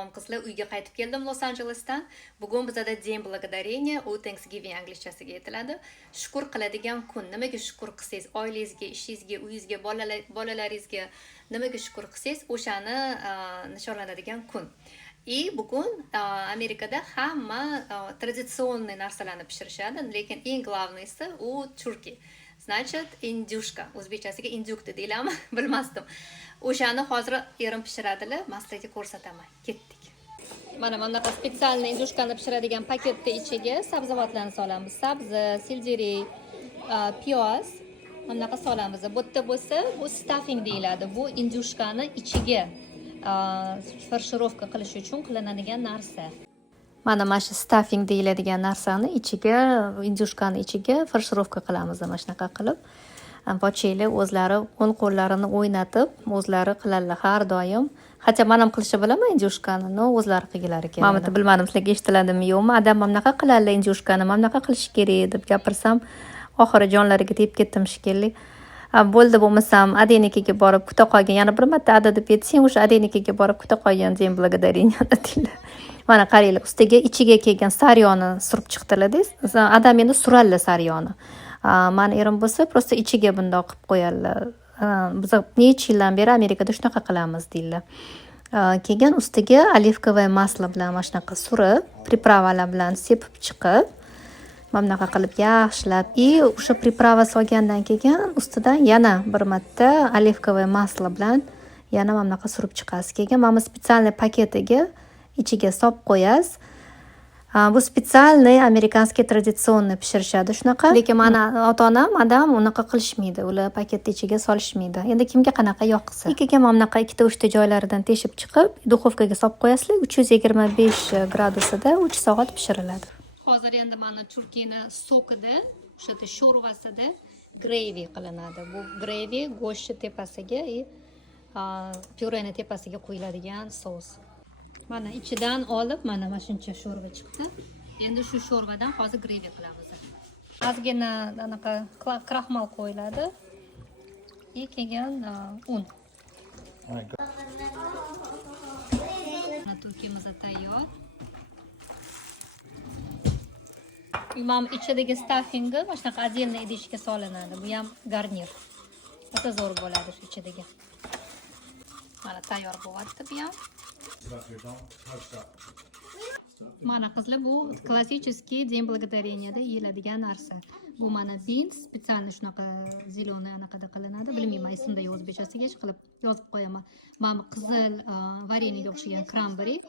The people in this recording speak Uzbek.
Salom qizlar, uyga qaytib keldim Los Anjelesdan. Bugun bizada День благодарения, u Thanksgiving anglishchasiga aytiladi. Shukr qiladigan kun. Nimaga shukr qilsangiz, oilangizga, ishingizga, uyingizga, bolalaringizga nimaga shukr qilsangiz, o'shani nishonlanadigan kun. И bugun Amerikada hamma traditsionniy narsalarni pishirishadi, lekin eng главныйsi u turkey. Значит, indyushka. O'zbekchasiga indyuk deyilami? Bilmasdim. O'shani hozir erim pishiradilar, men sizlarga ko'rsataman. Ketdik. Mana bunaqa spetsialniy indyushkani pishiradigan paketni ichiga sabzavotlarni solamiz. Sabzi, sildiriy, piyoz, bunaqa solamiz. Bu yerda bo'lsa, bu stuffing deyiladi. Bu indyushkani ichiga farshirovka qilish uchun qilinadigan narsa. Mana shu stuffing deyiladigan narsani ichiga, indyushkani ichiga farshirovka qilamiz mana shunaqa qilib. Pocheylar o'zlari qo'l qo'llarini o'ynatib, o'zlari qiladilar har doim. Hatto men ham qilishni bilaman indyushkani, no o'zlari qilganlari kerak. Men bitta bilmadim, sizlarga eshitiladimi yo'qmi? Adam bunaqa qiladilar indyushkani, men bunaqa qilish kerak deb gapirsam, oxiri jonlariga tegib ketdim shekilli. Bo'ldi bo'lmasam, adenikiga borib kuta qolgan. Yana bir marta ada deb aytsang, o'sha adenikiga borib kuta qolgan День благодарения deydilar. Mana qaranglar, ustiga ichiga kelgan saryoni surib chiqdilar-da. Adam endi suradi saryoni. Mani erim bo'lsa, prosta ichiga bundoq qilib qo'yadilar. Biz necha yildan beri Amerikada shunaqa qilamiz deydilar. Keyin ustiga olivkovoy maslo bilan mana shunaqa surib, pripravalar bilan sepib chiqib, mana bunaqa qilib yaxshilab, o'sha priprava solgandan keyin ustidan yana bir marta olivkovoy maslo bilan yana mana bunaqa surib chiqasiz. Keyin mana spetsialniy paketiga ichiga solib qo'yasiz. Bu spetsialniy amerikanskiy traditsionniy pishirishadi shunaqa. Lekin mana ota-onam, adam unaqa qilishmaydi. Ular paketni ichiga solishmaydi. Endi kimga qanaqa yoqsa. Keyin mana bunaqa 2-3 ta joylaridan teshib chiqib, duxovkaga solib qo'yasizlar. 325 gradusida 3 soat pishiriladi. Hozir endi mana turkiyni sokida, o'sha sho'rvasida gravy qilinadi. Bu gravy go'shtni tepasiga pyureni tepasiga qo'yiladigan sos. Mana ichidan olib, mana shuncha sho'rva chiqdi. Endi shu sho'rvadan hozir gravy qilamiz. Ozgina anaqa kraxmal qo'yiladi. Keyin un. Turkiyamiz tayyor. Imam ichidagi stuffingi mana shunaqa отдельный idishga solinadi. Bu ham garnir. O'ta zo'r bo'ladi shu ichidagi. Mana tayyor bo'lyapti bu ham. Mana qizlar, bu klassический День благодарения da yeyiladigan narsa. Bu mana beans, spetsialniy shunaqa zeleniy anaqada qilinadi. Bilmayman, esimda yo'q, o'zbekchasiga qilib yozib qo'yaman. Mana qizil vareniyaga o'xshagan cranberry.